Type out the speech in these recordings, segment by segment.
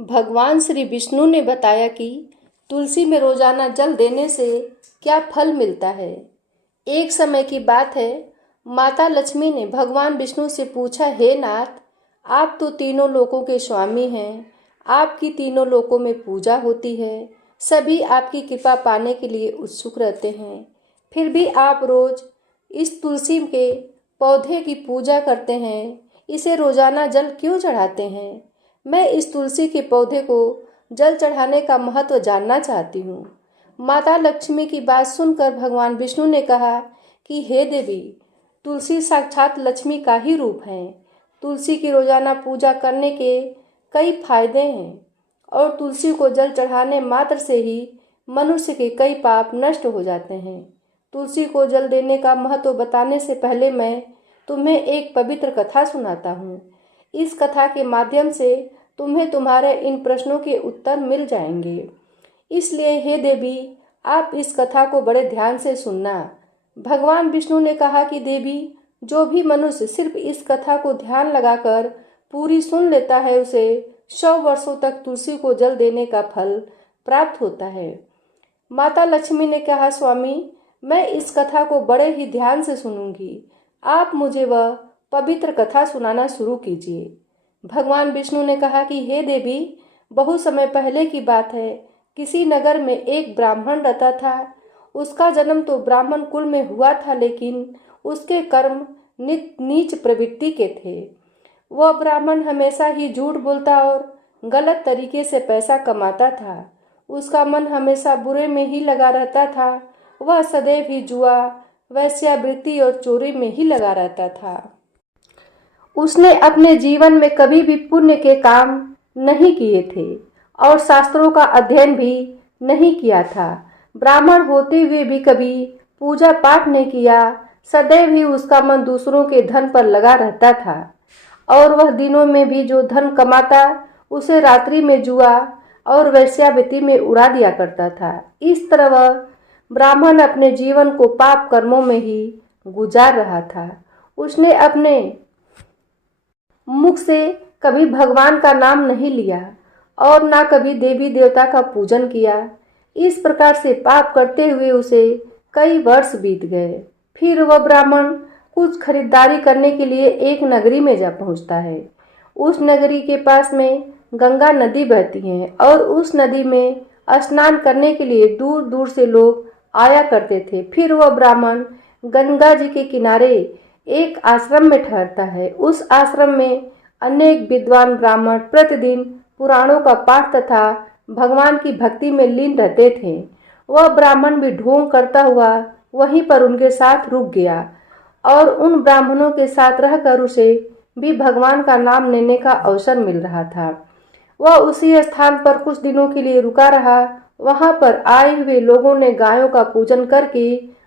भगवान श्री विष्णु ने बताया कि तुलसी में रोजाना जल देने से क्या फल मिलता है। एक समय की बात है, माता लक्ष्मी ने भगवान विष्णु से पूछा, हे नाथ, आप तो तीनों लोकों के स्वामी हैं, आपकी तीनों लोकों में पूजा होती है, सभी आपकी कृपा पाने के लिए उत्सुक रहते हैं, फिर भी आप रोज इस तुलसी के पौधे की पूजा करते हैं, इसे रोजाना जल क्यों चढ़ाते हैं? मैं इस तुलसी के पौधे को जल चढ़ाने का महत्व जानना चाहती हूँ। माता लक्ष्मी की बात सुनकर भगवान विष्णु ने कहा कि हे देवी, तुलसी साक्षात लक्ष्मी का ही रूप है। तुलसी की रोजाना पूजा करने के कई फायदे हैं और तुलसी को जल चढ़ाने मात्र से ही मनुष्य के कई पाप नष्ट हो जाते हैं। तुलसी को जल देने का महत्व बताने से पहले मैं तुम्हें एक पवित्र कथा सुनाता हूँ। इस कथा के माध्यम से तुम्हें तुम्हारे इन प्रश्नों के उत्तर मिल जाएंगे। इसलिए हे देवी, आप इस कथा को बड़े ध्यान से सुनना। भगवान विष्णु ने कहा कि देवी, जो भी मनुष्य सिर्फ इस कथा को ध्यान लगाकर पूरी सुन लेता है, उसे 100 वर्षों तक तुलसी को जल देने का फल प्राप्त होता है। माता लक्ष्मी ने कहा, स्वामी, मैं इस कथा को बड़े ही ध्यान से सुनूंगी। आप मुझे वह पवित्र कथा सुनाना शुरू कीजिए। भगवान विष्णु ने कहा कि हे देवी, बहुत समय पहले की बात है, किसी नगर में एक ब्राह्मण रहता था। उसका जन्म तो ब्राह्मण कुल में हुआ था, लेकिन उसके कर्म नीच प्रवृत्ति के थे। वह ब्राह्मण हमेशा ही झूठ बोलता और गलत तरीके से पैसा कमाता था। उसका मन हमेशा बुरे में ही लगा रहता था। वह सदैव ही जुआ, वेश्यावृत्ति और चोरी में ही लगा रहता था। उसने अपने जीवन में कभी भी पुण्य के काम नहीं किए थे और शास्त्रों का अध्ययन भी नहीं किया था। ब्राह्मण होते हुए भी कभी पूजा पाठ नहीं किया। सदैव ही उसका मन दूसरों के धन पर लगा रहता था और वह दिनों में भी जो धन कमाता उसे रात्रि में जुआ और वेश्यावृत्ति में उड़ा दिया करता था। इस तरह वह ब्राह्मण अपने जीवन को पाप कर्मों में ही गुजार रहा था। उसने अपने मुख से कभी भगवान का नाम नहीं लिया और ना कभी देवी देवता का पूजन किया। इस प्रकार से पाप करते हुए उसे कई वर्ष बीत गए। फिर वह ब्राह्मण कुछ खरीदारी करने के लिए एक नगरी में जा पहुंचता है। उस नगरी के पास में गंगा नदी बहती है और उस नदी में स्नान करने के लिए दूर दूर से लोग आया करते थे। फिर वह ब्राह्मण गंगा जी के किनारे एक आश्रम में ठहरता है। उस आश्रम में अनेक विद्वान ब्राह्मण प्रतिदिन पुराणों का पाठ तथा भगवान की भक्ति में लीन रहते थे। वह ब्राह्मण भी ढोंग करता हुआ वहीं पर उनके साथ रुक गया और उन ब्राह्मणों के साथ रहकर उसे भी भगवान का नाम लेने का अवसर मिल रहा था। वह उसी स्थान पर कुछ दिनों के लिए रुका रहा। वहां पर आए हुए लोगों ने गायों का पूजन करके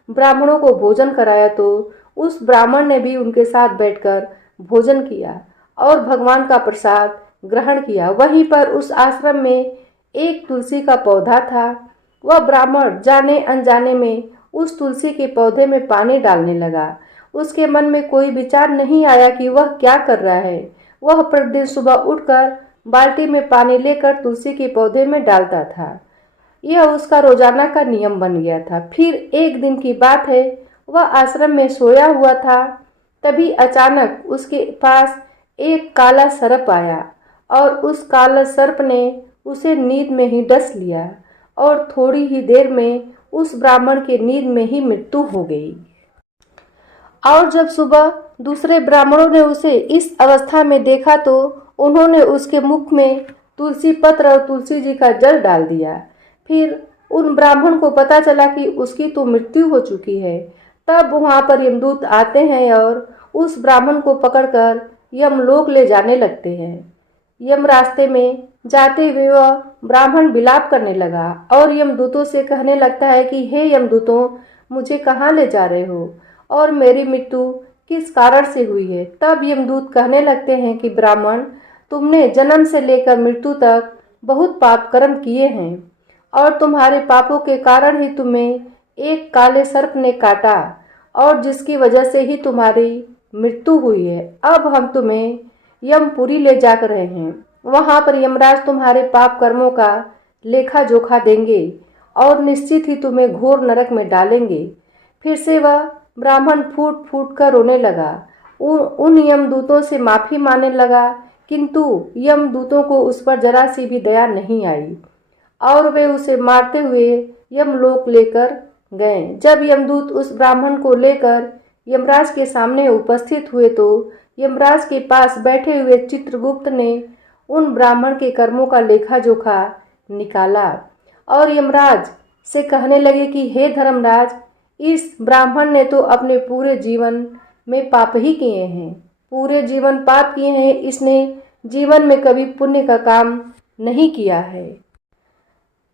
ब्राह्मणों को भोजन कराया, तो उस ब्राह्मण ने भी उनके साथ बैठकर भोजन किया और भगवान का प्रसाद ग्रहण किया। वहीं पर उस आश्रम में एक तुलसी का पौधा था। वह ब्राह्मण जाने अनजाने में उस तुलसी के पौधे में पानी डालने लगा। उसके मन में कोई विचार नहीं आया कि वह क्या कर रहा है। वह प्रतिदिन सुबह उठकर बाल्टी में पानी लेकर तुलसी के पौधे में डालता था। यह उसका रोजाना का नियम बन गया था। फिर एक दिन की बात है, वह आश्रम में सोया हुआ था। तभी अचानक उसके पास एक काला सर्प आया और उस काला सर्प ने उसे नींद में ही डस लिया और थोड़ी ही देर में उस ब्राह्मण के नींद में ही मृत्यु हो गई। और जब सुबह दूसरे ब्राह्मणों ने उसे इस अवस्था में देखा तो उन्होंने उसके मुख में तुलसी पत्र और तुलसी जी का जल डाल दिया। फिर उन ब्राह्मण को पता चला कि उसकी तो मृत्यु हो चुकी है। तब वहां पर यमदूत आते हैं और उस ब्राह्मण को पकड़कर यमलोक ले जाने लगते हैं। यम रास्ते में जाते हुए वह ब्राह्मण विलाप करने लगा और यमदूतों से कहने लगता है कि हे यमदूतों, मुझे कहाँ ले जा रहे हो और मेरी मृत्यु किस कारण से हुई है। तब यमदूत कहने लगते हैं कि ब्राह्मण, तुमने जन्म से लेकर मृत्यु तक बहुत पाप कर्म किए हैं और तुम्हारे पापों के कारण ही तुम्हें एक काले सर्प ने काटा और जिसकी वजह से ही तुम्हारी मृत्यु हुई है। अब हम तुम्हें यमपुरी ले जा रहे हैं। वहां पर यमराज तुम्हारे पाप कर्मों का लेखा जोखा देंगे और निश्चित ही तुम्हें घोर नरक में डालेंगे। फिर से वह ब्राह्मण फूट फूट कर रोने लगा। उन यमदूतों से माफी मांगने लगा, किंतु यमदूतों को उस पर जरा सी भी दया नहीं आई और वे उसे मारते हुए यमलोक लेकर गए। जब यमदूत उस ब्राह्मण को लेकर यमराज के सामने उपस्थित हुए तो यमराज के पास बैठे हुए चित्रगुप्त ने उन ब्राह्मण के कर्मों का लेखा जोखा निकाला और यमराज से कहने लगे कि हे धर्मराज, इस ब्राह्मण ने तो अपने पूरे जीवन में पाप ही किए हैं, पूरे जीवन पाप किए हैं। इसने जीवन में कभी पुण्य का काम नहीं किया है।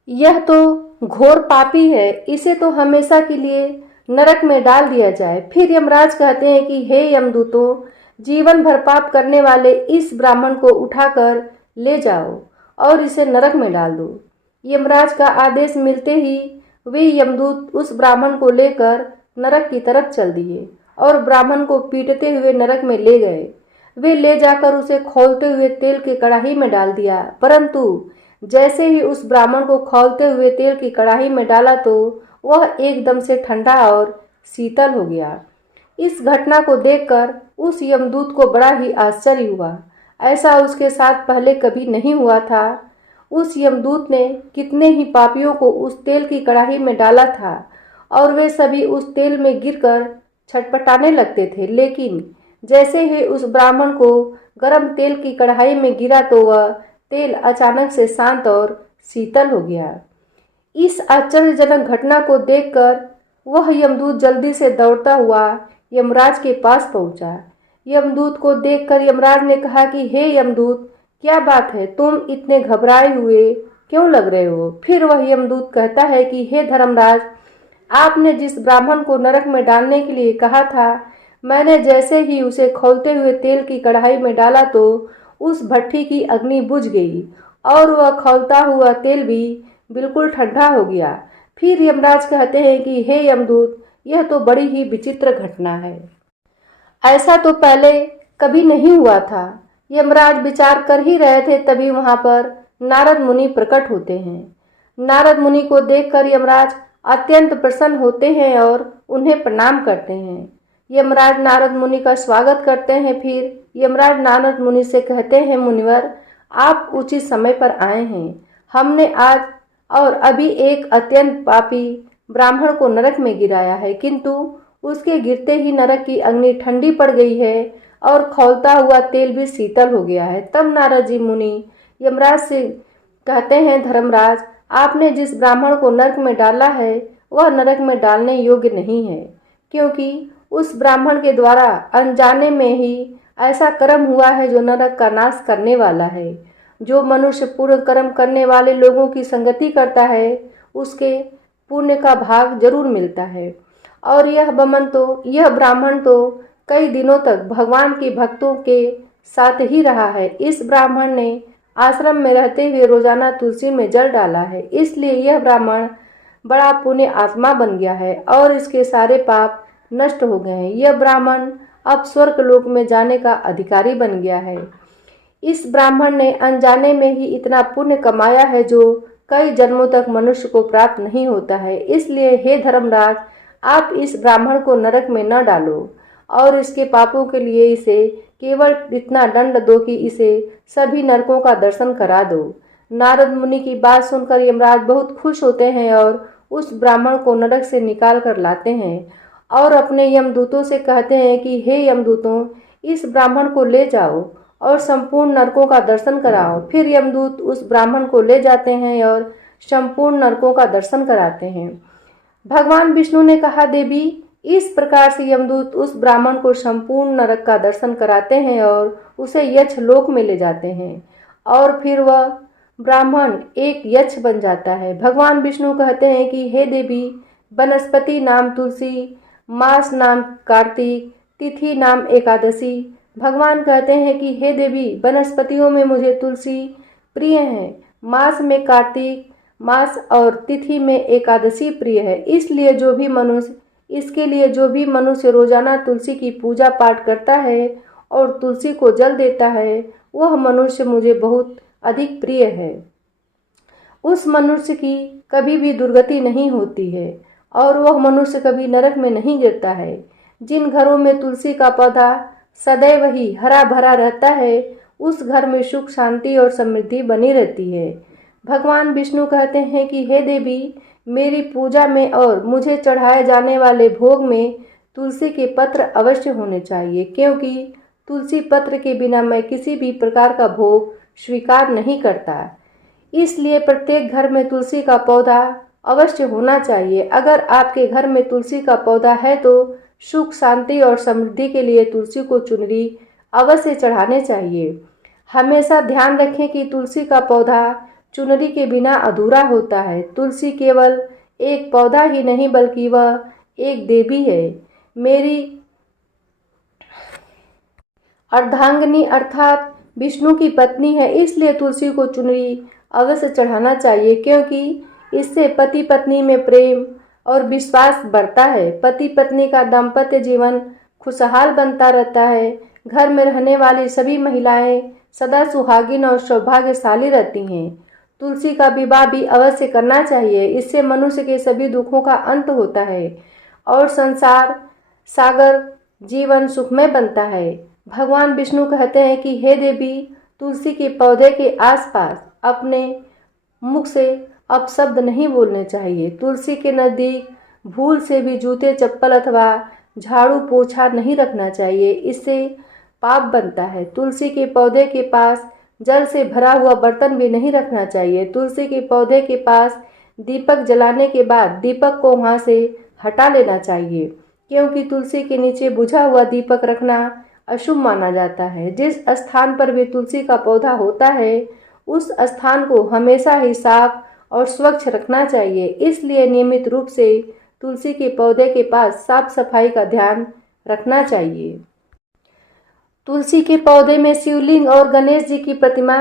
यह तो घोर पापी है, इसे तो हमेशा के लिए नरक में डाल दिया जाए। फिर यमराज कहते हैं कि हे यमदूतों, जीवन भर पाप करने वाले इस ब्राह्मण को उठाकर ले जाओ और इसे नरक में डाल दो। यमराज का आदेश मिलते ही वे यमदूत उस ब्राह्मण को लेकर नरक की तरफ चल दिए और ब्राह्मण को पीटते हुए नरक में ले गए। वे ले जाकर उसे खौलते हुए तेल की कढ़ाई में डाल दिया, परंतु जैसे ही उस ब्राह्मण को खौलते हुए तेल की कढ़ाई में डाला तो वह एकदम से ठंडा और शीतल हो गया। इस घटना को देखकर उस यमदूत को बड़ा ही आश्चर्य हुआ। ऐसा उसके साथ पहले कभी नहीं हुआ था। उस यमदूत ने कितने ही पापियों को उस तेल की कढ़ाई में डाला था और वे सभी उस तेल में गिरकर छटपटाने लगते थे, लेकिन जैसे ही उस ब्राह्मण को गर्म तेल की कढ़ाई में गिरा तो वह तेल अचानक से शांत और शीतल हो गया। इस आश्चर्यजनक घटना को देखकर वह यमदूत जल्दी से दौड़ता हुआ यमराज के पास पहुंचा। यमदूत को देखकर यमराज ने कहा कि हे यमदूत, क्या बात है, तुम इतने घबराए हुए क्यों लग रहे हो? फिर वह यमदूत कहता है कि हे धर्मराज, आपने जिस ब्राह्मण को नरक में डालने के लिए कहा था, मैंने जैसे ही उसे खौलते हुए तेल की कढ़ाई में डाला तो उस भट्ठी की अग्नि बुझ गई और वह खौलता हुआ तेल भी बिल्कुल ठंडा हो गया। फिर यमराज कहते हैं कि हे यमदूत, यह तो बड़ी ही विचित्र घटना है, ऐसा तो पहले कभी नहीं हुआ था। यमराज विचार कर ही रहे थे, तभी वहां पर नारद मुनि प्रकट होते हैं। नारद मुनि को देखकर यमराज अत्यंत प्रसन्न होते हैं और उन्हें प्रणाम करते हैं। यमराज नारद मुनि का स्वागत करते हैं। फिर यमराज नारद मुनि से कहते हैं, मुनिवर, आप उचित समय पर आए हैं। हमने आज और अभी एक अत्यंत पापी ब्राह्मण को नरक में गिराया है, किंतु उसके गिरते ही नरक की अग्नि ठंडी पड़ गई है और खौलता हुआ तेल भी शीतल हो गया है। तब नारद जी मुनि यमराज से कहते हैं, धर्मराज, आपने जिस ब्राह्मण को नरक में डाला है वह नरक में डालने योग्य नहीं है, क्योंकि उस ब्राह्मण के द्वारा अनजाने में ही ऐसा कर्म हुआ है जो नरक का नाश करने वाला है। जो मनुष्य पूर्ण कर्म करने वाले लोगों की संगति करता है उसके पुण्य का भाग जरूर मिलता है। और यह ब्राह्मण तो कई दिनों तक भगवान के भक्तों के साथ ही रहा है। इस ब्राह्मण ने आश्रम में रहते हुए रोजाना तुलसी में जल डाला है, इसलिए यह ब्राह्मण बड़ा पुण्य आत्मा बन गया है और इसके सारे पाप नष्ट हो गए हैं। यह ब्राह्मण अब स्वर्ग लोक में जाने का अधिकारी बन गया है। इस ब्राह्मण ने अनजाने में ही इतना पुण्य कमाया है जो कई जन्मों तक मनुष्य को प्राप्त नहीं होता है। इसलिए हे धर्मराज, आप इस ब्राह्मण को नरक में न डालो और इसके पापों के लिए इसे केवल इतना दंड दो कि इसे सभी नरकों का दर्शन करा दो। नारद मुनि की बात सुनकर यमराज बहुत खुश होते हैं और उस ब्राह्मण को नरक से निकाल कर लाते हैं और अपने यमदूतों से कहते हैं कि हे यमदूतों, इस ब्राह्मण को ले जाओ और संपूर्ण नरकों का दर्शन कराओ। फिर यमदूत उस ब्राह्मण को ले जाते हैं और संपूर्ण नरकों का दर्शन कराते हैं। भगवान विष्णु ने कहा, देवी, इस प्रकार से यमदूत उस ब्राह्मण को संपूर्ण नरक का दर्शन कराते हैं और उसे यक्ष लोक में ले जाते हैं और फिर वह ब्राह्मण एक यक्ष बन जाता है। भगवान विष्णु कहते हैं कि हे देवी, वनस्पति नाम तुलसी, मास नाम कार्तिक, तिथि नाम एकादशी। भगवान कहते हैं कि हे देवी, वनस्पतियों में मुझे तुलसी प्रिय है, मास में कार्तिक मास और तिथि में एकादशी प्रिय है। इसलिए इसके लिए जो भी मनुष्य रोजाना तुलसी की पूजा पाठ करता है और तुलसी को जल देता है, वह मनुष्य मुझे बहुत अधिक प्रिय है। उस मनुष्य की कभी भी दुर्गति नहीं होती है और वह मनुष्य कभी नरक में नहीं गिरता है। जिन घरों में तुलसी का पौधा सदैव ही हरा भरा रहता है, उस घर में सुख, शांति और समृद्धि बनी रहती है। भगवान विष्णु कहते हैं कि हे देवी, मेरी पूजा में और मुझे चढ़ाए जाने वाले भोग में तुलसी के पत्र अवश्य होने चाहिए, क्योंकि तुलसी पत्र के बिना मैं किसी भी प्रकार का भोग स्वीकार नहीं करता। इसलिए प्रत्येक घर में तुलसी का पौधा अवश्य होना चाहिए। अगर आपके घर में तुलसी का पौधा है तो सुख, शांति और समृद्धि के लिए तुलसी को चुनरी अवश्य चढ़ाने चाहिए। हमेशा ध्यान रखें कि तुलसी का पौधा चुनरी के बिना अधूरा होता है। तुलसी केवल एक पौधा ही नहीं बल्कि वह एक देवी है, मेरी अर्धांगिनी अर्थात विष्णु की पत्नी है। इसलिए तुलसी को चुनरी अवश्य चढ़ाना चाहिए, क्योंकि इससे पति पत्नी में प्रेम और विश्वास बढ़ता है। पति पत्नी का दाम्पत्य जीवन खुशहाल बनता रहता है। घर में रहने वाली सभी महिलाएं सदा सुहागिन और सौभाग्यशाली रहती हैं। तुलसी का विवाह भी अवश्य करना चाहिए। इससे मनुष्य के सभी दुखों का अंत होता है और संसार सागर जीवन सुखमय बनता है। भगवान विष्णु कहते हैं कि हे देवी, तुलसी के पौधे के आसपास अपने मुख से अपशब्द नहीं बोलने चाहिए। तुलसी के नज़दीक भूल से भी जूते, चप्पल अथवा झाड़ू पोछा नहीं रखना चाहिए, इससे पाप बनता है। तुलसी के पौधे के पास जल से भरा हुआ बर्तन भी नहीं रखना चाहिए। तुलसी के पौधे के पास दीपक जलाने के बाद दीपक को वहाँ से हटा लेना चाहिए, क्योंकि तुलसी के नीचे बुझा हुआ दीपक रखना अशुभ माना जाता है। जिस स्थान पर भी तुलसी का पौधा होता है, उस स्थान को हमेशा ही साफ और स्वच्छ रखना चाहिए। इसलिए नियमित रूप से तुलसी के पौधे के पास साफ सफाई का ध्यान रखना चाहिए। तुलसी के पौधे में शिवलिंग और गणेश जी की प्रतिमा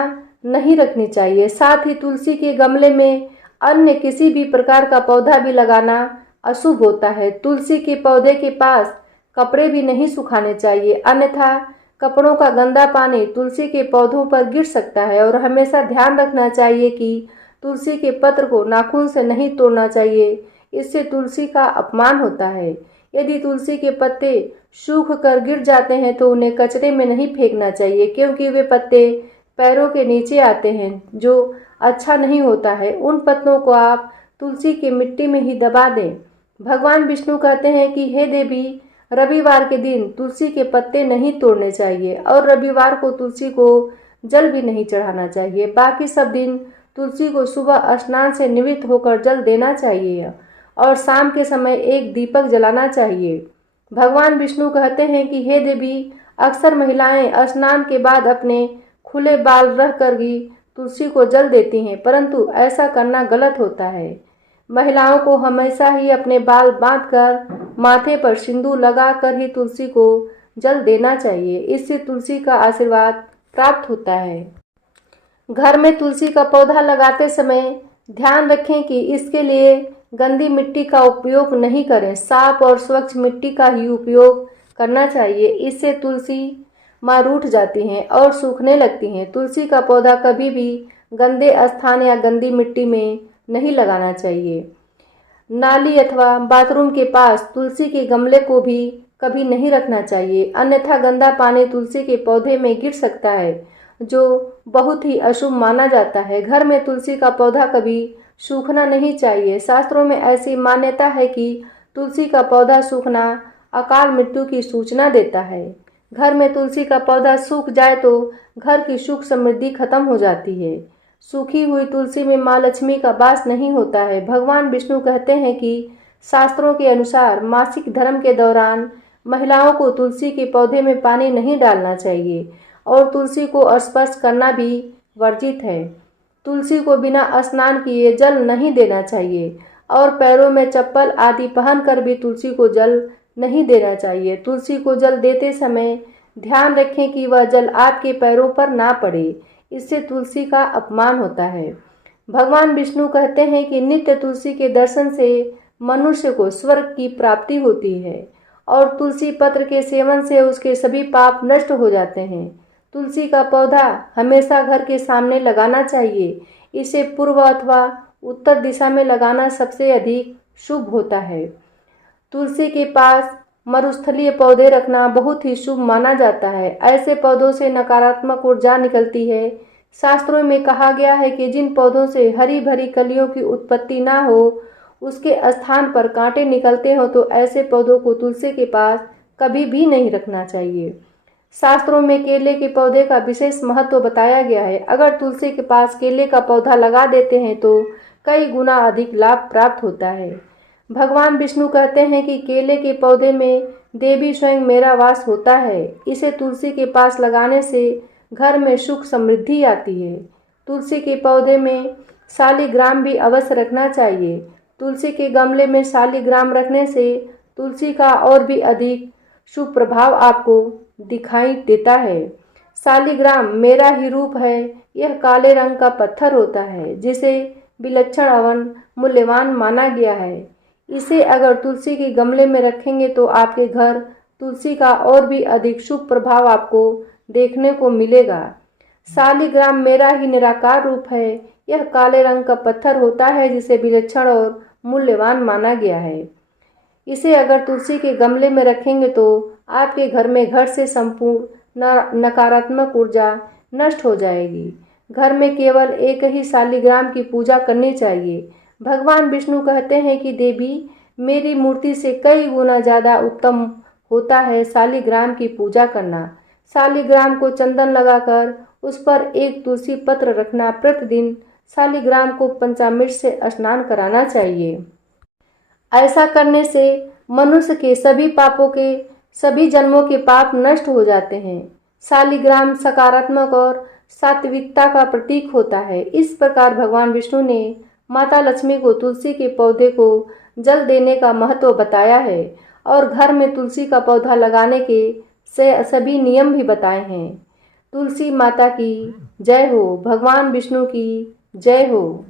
नहीं रखनी चाहिए। साथ ही तुलसी के गमले में अन्य किसी भी प्रकार का पौधा भी लगाना अशुभ होता है। तुलसी के पौधे के पास कपड़े भी नहीं सुखाने चाहिए, अन्यथा कपड़ों का गंदा पानी तुलसी के पौधों पर गिर सकता है। और हमेशा ध्यान रखना चाहिए कि तुलसी के पत्र को नाखून से नहीं तोड़ना चाहिए, इससे तुलसी का अपमान होता है। यदि तुलसी के पत्ते सूख कर गिर जाते हैं तो उन्हें कचरे में नहीं फेंकना चाहिए, क्योंकि वे पत्ते पैरों के नीचे आते हैं, जो अच्छा नहीं होता है। उन पत्तों को आप तुलसी की मिट्टी में ही दबा दें। भगवान विष्णु कहते हैं कि हे देवी, रविवार के दिन तुलसी के पत्ते नहीं तोड़ने चाहिए और रविवार को तुलसी को जल भी नहीं चढ़ाना चाहिए। बाकी सब दिन तुलसी को सुबह स्नान से निवृत्त होकर जल देना चाहिए और शाम के समय एक दीपक जलाना चाहिए। भगवान विष्णु कहते हैं कि हे देवी, अक्सर महिलाएं स्नान के बाद अपने खुले बाल रह कर भी तुलसी को जल देती हैं, परंतु ऐसा करना गलत होता है। महिलाओं को हमेशा ही अपने बाल बांधकर माथे पर सिंदूर लगाकर ही तुलसी को जल देना चाहिए, इससे तुलसी का आशीर्वाद प्राप्त होता है। घर में तुलसी का पौधा लगाते समय ध्यान रखें कि इसके लिए गंदी मिट्टी का उपयोग नहीं करें, साफ और स्वच्छ मिट्टी का ही उपयोग करना चाहिए। इससे तुलसी माँ रूठ जाती हैं और सूखने लगती हैं। तुलसी का पौधा कभी भी गंदे स्थान या गंदी मिट्टी में नहीं लगाना चाहिए। नाली अथवा बाथरूम के पास तुलसी के गमले को भी कभी नहीं रखना चाहिए, अन्यथा गंदा पानी तुलसी के पौधे में गिर सकता है, जो बहुत ही अशुभ माना जाता है। घर में तुलसी का पौधा कभी सूखना नहीं चाहिए। शास्त्रों में ऐसी मान्यता है कि तुलसी का पौधा सूखना अकाल मृत्यु की सूचना देता है। घर में तुलसी का पौधा सूख जाए तो घर की सुख समृद्धि खत्म हो जाती है। सूखी हुई तुलसी में माँ लक्ष्मी का वास नहीं होता है। भगवान विष्णु कहते हैं कि शास्त्रों के अनुसार मासिक धर्म के दौरान महिलाओं को तुलसी के पौधे में पानी नहीं डालना चाहिए और तुलसी को स्पर्श करना भी वर्जित है। तुलसी को बिना स्नान किए जल नहीं देना चाहिए और पैरों में चप्पल आदि पहनकर भी तुलसी को जल नहीं देना चाहिए। तुलसी को जल देते समय ध्यान रखें कि वह जल आपके पैरों पर ना पड़े, इससे तुलसी का अपमान होता है। भगवान विष्णु कहते हैं कि नित्य तुलसी के दर्शन से मनुष्य को स्वर्ग की प्राप्ति होती है और तुलसी पत्र के सेवन से उसके सभी पाप नष्ट हो जाते हैं। तुलसी का पौधा हमेशा घर के सामने लगाना चाहिए। इसे पूर्व अथवा उत्तर दिशा में लगाना सबसे अधिक शुभ होता है। तुलसी के पास मरुस्थलीय पौधे रखना बहुत ही शुभ माना जाता है। ऐसे पौधों से नकारात्मक ऊर्जा निकलती है। शास्त्रों में कहा गया है कि जिन पौधों से हरी भरी कलियों की उत्पत्ति ना हो, उसके स्थान पर कांटे निकलते हो, तो ऐसे पौधों को तुलसी के पास कभी भी नहीं रखना चाहिए। शास्त्रों में केले के पौधे का विशेष महत्व बताया गया है। अगर तुलसी के पास केले का पौधा लगा देते हैं तो कई गुना अधिक लाभ प्राप्त होता है। भगवान विष्णु कहते हैं कि केले के पौधे में देवी स्वयं मेरा वास होता है। इसे तुलसी के पास लगाने से घर में सुख समृद्धि आती है। तुलसी के पौधे में शालिग्राम भी अवश्य रखना चाहिए। तुलसी के गमले में शालिग्राम रखने से तुलसी का और भी अधिक शुभ प्रभाव आपको दिखाई देता है। शालिग्राम मेरा ही रूप है। यह काले रंग का पत्थर होता है जिसे विलक्षण एवं मूल्यवान माना गया है। इसे अगर तुलसी के गमले में रखेंगे तो आपके घर तुलसी का और भी अधिक शुभ प्रभाव आपको देखने को मिलेगा। शालिग्राम मेरा ही निराकार रूप है। यह काले रंग का पत्थर होता है जिसे विलक्षण और मूल्यवान माना गया है। इसे अगर तुलसी के गमले में रखेंगे तो आपके घर में घर से संपूर्ण नकारात्मक ऊर्जा नष्ट हो जाएगी। घर में केवल एक ही शालिग्राम की पूजा करनी चाहिए। भगवान विष्णु कहते हैं कि देवी मेरी मूर्ति से कई गुना ज़्यादा उत्तम होता है शालिग्राम की पूजा करना। शालिग्राम को चंदन लगाकर उस पर एक तुलसी पत्र रखना, प्रतिदिन शालिग्राम को पंचामृत से स्नान कराना चाहिए। ऐसा करने से मनुष्य के सभी पापों के सभी जन्मों के पाप नष्ट हो जाते हैं। शालिग्राम सकारात्मक और सात्विकता का प्रतीक होता है। इस प्रकार भगवान विष्णु ने माता लक्ष्मी को तुलसी के पौधे को जल देने का महत्व बताया है और घर में तुलसी का पौधा लगाने के सभी नियम भी बताए हैं। तुलसी माता की जय हो। भगवान विष्णु की जय हो।